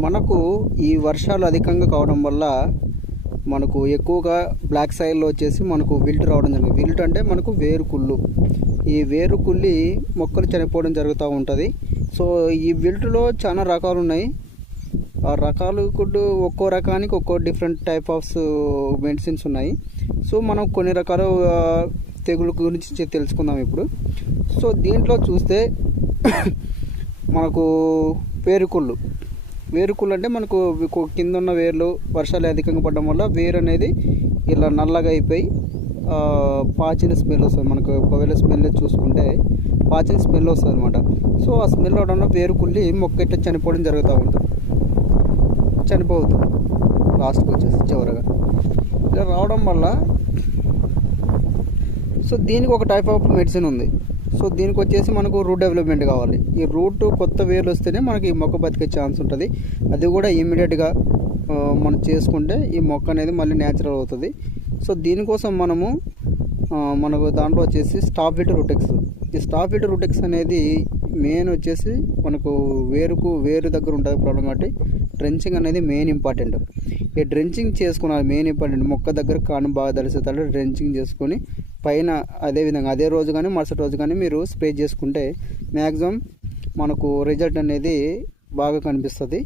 మనకు ఈ వర్షాలు అధికంగా కావడం వల్ల మనకు ఎక్కువగా బ్లాక్ సైడ్లో వచ్చేసి మనకు విల్ట్ రావడం జరిగింది. విల్ట్ అంటే మనకు వేరు కుళ్ళు. ఈ వేరు కుళ్ళి మొక్కలు చనిపోవడం జరుగుతూ ఉంటుంది. సో ఈ విల్ట్లో చాలా రకాలు ఉన్నాయి. ఆ రకాలు కూడా ఒక్కో రకానికి ఒక్కో డిఫరెంట్ టైప్ ఆఫ్ మెడిసిన్స్ ఉన్నాయి. సో మనం కొన్ని రకాల తెగులు గురించి తెలుసుకుందాం ఇప్పుడు. సో దీంట్లో చూస్తే మనకు వేరుకుళ్ళు వేరుకులు అంటే మనకు కింద ఉన్న వేర్లు వర్షాలు అధికంగా పడడం వల్ల వేరు అనేది ఇలా నల్లగా అయిపోయి పాచిన స్మెల్ వస్తుంది. మనకు ఒకవేళ స్మెల్ చూసుకుంటే పాచిన స్మెల్ వస్తుంది అనమాట సో ఆ స్మెల్ అవడం వల్ల వేరుకుళ్ళి మొక్క ఇట్లా చనిపోవడం జరుగుతూ ఉంటుంది. చనిపోతుంది లాస్ట్కి వచ్చేసి చివరగా. ఇలా రావడం వల్ల సో దీనికి ఒక టైప్ ఆఫ్ మెడిసిన్ ఉంది. సో దీనికి వచ్చేసి మనకు రూట్ డెవలప్మెంట్ కావాలి. ఈ రూట్ కొత్త వేర్లు వస్తేనే మనకి ఈ మొక్క బతికే ఛాన్స్ ఉంటుంది. అది కూడా ఇమీడియట్గా మనం చేసుకుంటే ఈ మొక్క అనేది మళ్ళీ న్యాచురల్ అవుతుంది. సో దీనికోసం మనము మనకు దాంట్లో వచ్చేసి స్టాప్ విట్ రూటెక్స్ ఈ స్టాప్ విట్ రూటెక్స్ అనేది మెయిన్ వచ్చేసి మనకు వేరుకు వేరు దగ్గర ఉంటుంది ప్రాబ్లం కాబట్టి డ్రెంచింగ్ అనేది మెయిన్ ఇంపార్టెంట్ ఈ డ్రెంచింగ్ చేసుకున్నారు మెయిన్ ఇంపార్టెంట్ మొక్క దగ్గర కాను బాగా తడిసేతాడు డ్రెంచింగ్ చేసుకొని పైన అదే విధంగా అదే రోజు కానీ మరుసటి రోజు కానీ మీరు స్ప్రే చేసుకుంటే మ్యాక్సిమం మనకు రిజల్ట్ అనేది బాగా కనిపిస్తుంది.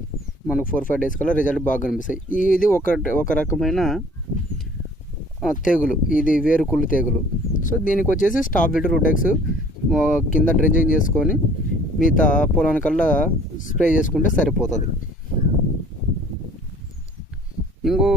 మనకు ఫోర్ ఫైవ్ డేస్ కల్లా రిజల్ట్ బాగా కనిపిస్తాయి ఇది ఒక ఒక రకమైన తెగులు. ఇది వేరుకుళ్ళు తెగులు. సో దీనికి వచ్చేసి స్టాప్ బిల్డ్ రూటెక్స్ కింద డ్రెంజింగ్ చేసుకొని మిగతా పొలానికల్లా స్ప్రే చేసుకుంటే సరిపోతుంది. ఇంకో